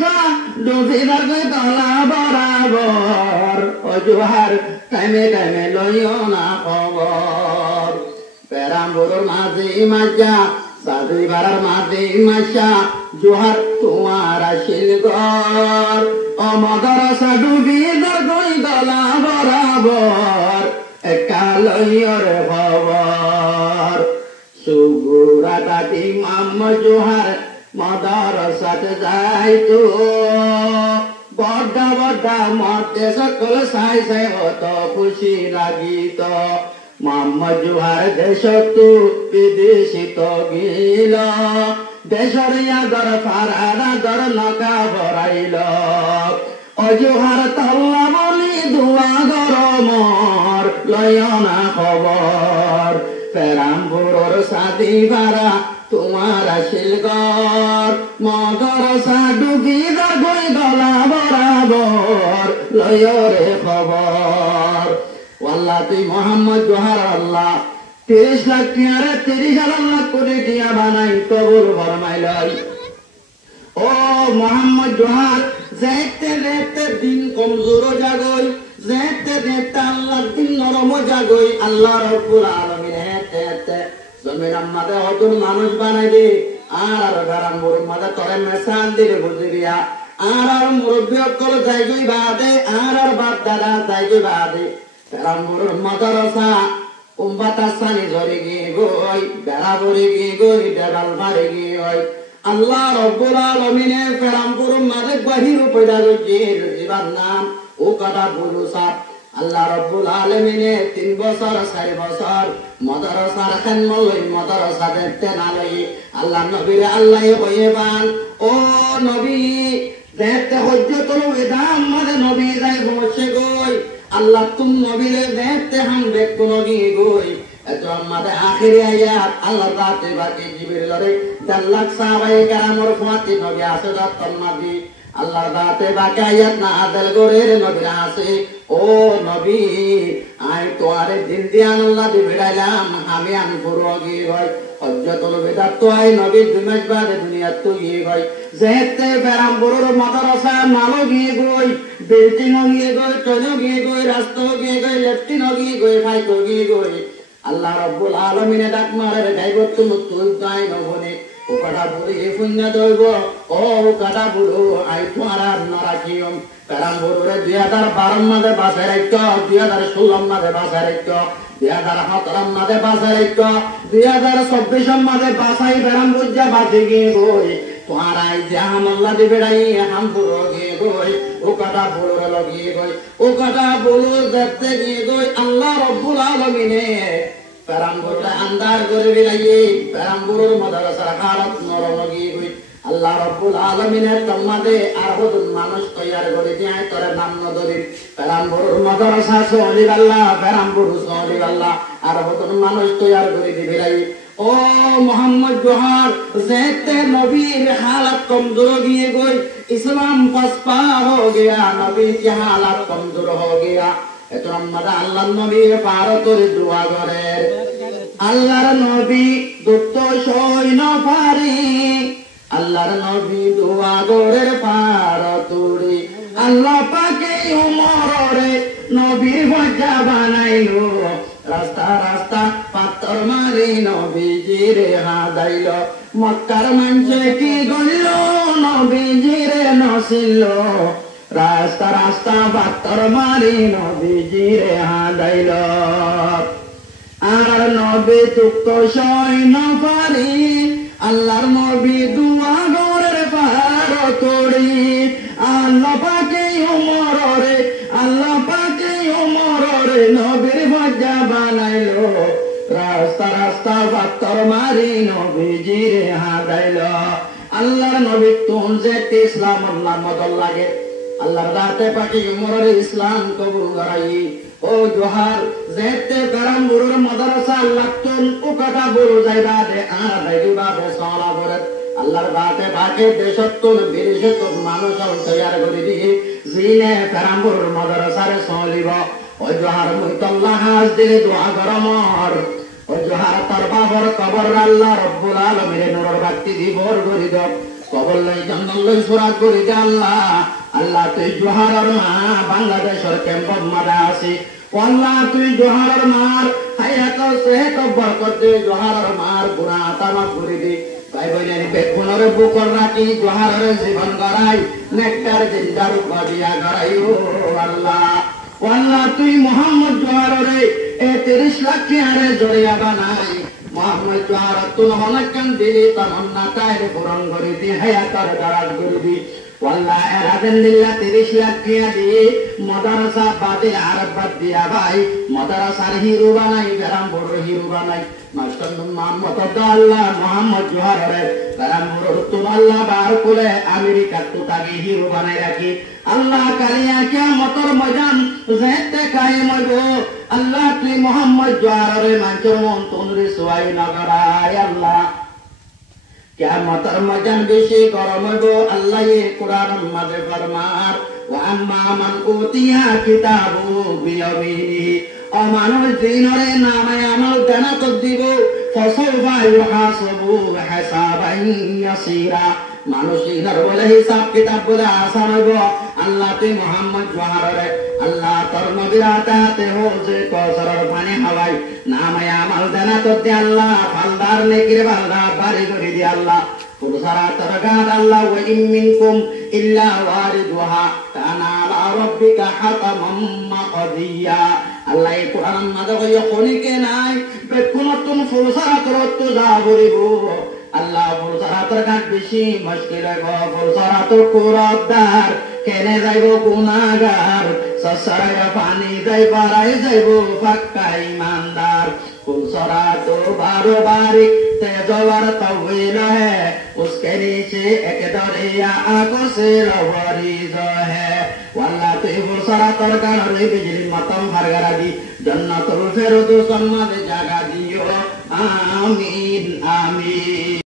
সা ডুবি দাগই তলা বরাবর অজুহার টাইমে টাইমে লইও না খবর পেরাম্বুর মাঝে মাঝা সাধু বারার মাঝে মাসা জোহার তোমার শিলগর অমদর সাডুবি দাগই তলা বরাবর একালয়র খবর সুগুরা দাদি মাম্মা জোহার মদর সাথে যাইতো বড্ডা বড্ডা মতে সকল সাই সাই হত খুশি লাগিত মাম্মা জোহার দেশ তু বিদেশিত গিল দেশর ইয়াদর ফারারা দর নকা ভরাইল অজোহার তল্লা বলি ধোয়া গরমর লয়না খবর পেরাম্বুর সাদি বারা তোমার শিলগর মদর সাডুকি দাগই গলা বরাবর লয়রে খবর আল্লাহ তুই মোহাম্মদ জোহার আল্লাহ 30 লাখ টিয়ারে 30,000 লাখ করে টিয়া বানাই কবুল ফরমাইল ও মোহাম্মদ জোহার যেতে যেতে দিন কমজোর জাগই যেতে যেতে আল্লাহ দিন নরম জাগই আল্লাহ রব্বুল আলামিন হেতে হেতে জমির মাঝে হতুন মানুষ বানাই দে আর গারাম্বুর মাঝে তরে মেসাল দিলে বুঝিয়া আর মুরব্বী অকল যাইগই বাদে আর বাপ দাদা যাইগই বাদে গারাম্বুর মাদ্রাসা উম্বাতা সানি জরে গিয়ে গই বেড়া ভরে গিয়ে গই দেবাল মারে গিয়ে গই আল্লাহ রব্বুল আলামিনে পেরাম্বুর মাঝে বাহির পয়দা গজির জীবন নাম ও কথা বলু সাপ আল্লাহ রব্বুল আলামিনে 3 বছর 4 বছর মাদ্রাসার খানমল লই মাদ্রাসা দেখতে না লই আল্লাহ নবীরে আল্লাহ কইবান ও নবী দেখতে হজ্জতুল ওয়াদাম মাঝে নবী যাই বসে গই আল্লাহ তুম নবীরে দেখতে হাম দেখতে নবী গই এত মাঝে আখিরি আয়াত আল্লাহ রাতে বাকি জিবরিল রে 10 লাখ সাহাবায়ে কেরামর ফাতি নবী আছে রাতন নবী আল্লাহ রাতে বাকি আয়াত না আদল গরের নবী আছে ও নবী আই তোয়ারে দিন দিয়ান আল্লাহ দি ভিড়াইলাম আমি পুরো গিয়ে গই হজ্জতুল ওয়াদা তো আই নবী 2 মাস বাদে দুনিয়া তো গিয়ে গই যেতে পেরাম্বুর মাদ্রাসা মালো গিয়ে গই বিল্ডিং গিয়ে গই ট্রেন গিয়ে গই রাস্তা গিয়ে গই লেফটিন গিয়ে গই ফাইট গিয়ে গই আল্লাহ রব্বুল আলামিনে ডাক মারে গাইব তুমি তুই তাই নবনে ও কাটা বুড়ি পুণ্য দইব ও কাটা বুড়ো আই তোমারা নরাকিয়ম পেরাম্বুরে 2012 মাঝে বাসে রাখতো 2016 মাঝে বাসে রাখতো 2017 মাঝে বাসে রাখতো 2024 মাঝে বাসাই পেরাম্বুর যা বাসে গিয়ে গই তোমারাই যে হামল্লা দি বেড়াই হাম বুড়ো গিয়ে গই ও কাটা বুড়ো লগিয়ে গই ও কাটা বুড়ো দেখতে গিয়ে গই আল্লাহ রব্বুল আলামিনে পেরাম্বুরটা আন্দার করে বেড়াইয়ে পেরাম্বুর মাদ্রাসার হালত নরম গিয়ে গই আল্লাহ রব্বুল আলামিনের তম্মাদে আর হদুন মানুষ তৈয়ার করে দিয়ে তোর নাম নদরি পেরাম্বুর মাদ্রাসা সলি আল্লাহ পেরাম্বুর সলি আল্লাহ আর হদুন মানুষ তৈয়ার করে দিবে লাই ও মোহাম্মদ জোহার যেতে নবীর হালত কমজোর গিয়ে গই ইসলাম পসপা हो गया নবী की हालत कमजोर हो गया এত আমরা আল্লাহর নবী পার করে দোয়া করে আল্লাহর নবী দুঃখ সই না পারি আল্লাহর নবী দোয়া গরের পার তুরি আল্লাহ পাকে উমরে নবী বাজা বানাইলো রাস্তা রাস্তা পাথর মারি নবীজিরে হাদাইল মক্কার মানুষে কি গইল নবীজিরে নসিল রাস্তা রাস্তা পাথর মারি নবীজিরে হাদাইল আর নবী দুঃখ সই না পারি আল্লাহর নবী দোয়া গরের পার তুরি আল্লাহ পাকে উমরে আল্লাহ পাকে উমরে নবীর বাজা বানাইলো রাস্তা রাস্তা পাথর মারি নবীজিরে হাদাইল আল্লাহর নবী তুম যে ইসলাম আল্লাহ মদল লাগে আল্লাহর রাতে পাকে উমরে ইসলাম কবুল করাই ও জোহার যেতে পেরাম্বুর মাদ্রাসা লাগতুন ও কথা বড় যাইবা দে আর যাইবা দে সালা করে আল্লাহর রাতে পাকে দেশতুন বিদেশতুন মানুষ তৈয়ার করে দিয়ে জিনে পেরাম্বুর মাদ্রাসার সলিব ও জোহার মুতাল্লাহ হাজ দিলে দোয়া করমর ও জোহার তার বাবার কবর আল্লাহ রব্বুল আলামিন নূরের বাতি দি ভর করে দাও ও কবর লই জন্ম লই সুরাত করি দে আল্লাহ আল্লাহ তুই জোহারের মা বাংলাদেশের ক্যাম্পত মারা আছে আল্লাহ তুই জোহারের মার হায়াত সেহত বরকত দে জোহারের মার গুনাহ তামাক করে দে ভাই বোনের বেগুনের বুকর রাখি জোহারের জীবন গড়াই নেকটার জিন্দার বাদিয়া গড়াই ও আল্লাহ আল্লাহ তুই মোহাম্মদ জোহারের 30 লাখ আরে জড়িয়া বানাই মোহাম্মদ জোহার তুই অনেকক্ষণ দিলি তামান্না তাইরে পূরণ করে দি হায়াতের দারাজ করে দি আল্লাহ আলহামদুলিল্লাহ 30 লাখ দি মাদ্রাসা বাদে আরব বাদ দিয়া ভাই মাদ্রাসার হিরো বানাই গ্রাম বড় হিরো বানাই মাস্টার মোহাম্মদ আল্লাহ মোহাম্মদ জোহারের গ্রাম বড় তুমি আল্লাহ বার করে আমেরিকা তো তাকে হিরো বানাই রাখি আল্লাহ কালিয়া কিয়ামতের ময়দান যেতে কায়েম হইব আল্লাহ তুই মোহাম্মদ জোহারের মানুষের মন তোনরে সোয়াই না করায় আল্লাহ কিয়ামতের ময়দান বেশি গরম হইব আল্লাহ এই কোরআনের মাঝে ফরমান ওয়া আম্মা মান উতিয়া কিতাবু বিয়ামিনি ও মানুষ দিনরে নামে আমল দানা তো দিব ফসওফা ইউহাসাবু হিসাবান ইয়াসীরা মানুষ দিনের বলে হিসাব কিতাব বলে আসান হইব আল্লাহ তুই মোহাম্মদ জোহারের আল্লাহ তোর নবীর আতাতে হোজে কওসারের পানি হাওয়াই নামে আমল দানা তো দে আল্লাহ ফালদার নেকির ফালদার বাড়ি করে দি আল্লাহ পুরসারা তরগাদ আল্লাহ ওয়া ইম মিনকুম ইল্লা ওয়ারিদুহা কানা আলা রাব্বিকা হাতামাম মাকদিয়া আল্লাহ এই কোরআন মাঝে কইয়া কোনিকে নাই বেকুনতুন পুরসারা তরত যা বলিব আল্লাহ পুরসারা তরগাদ বেশি মুশকিল গো পুরসারা তো কুরদার কেনে যাইব গুনাহগার সসারা পানি দেই বাড়াই যাইব পাক্কা ইমানদার पुलसरा तो बारो बारी तेजवर तवील है उसके नीचे एक दरिया आंखों से लवरी जो है वल्ला तो पुलसरा तरकार रे बिजली मतम भरगरा दी जन्नतुल फिरदौस सम्माद जगा दियो आमीन आमीन।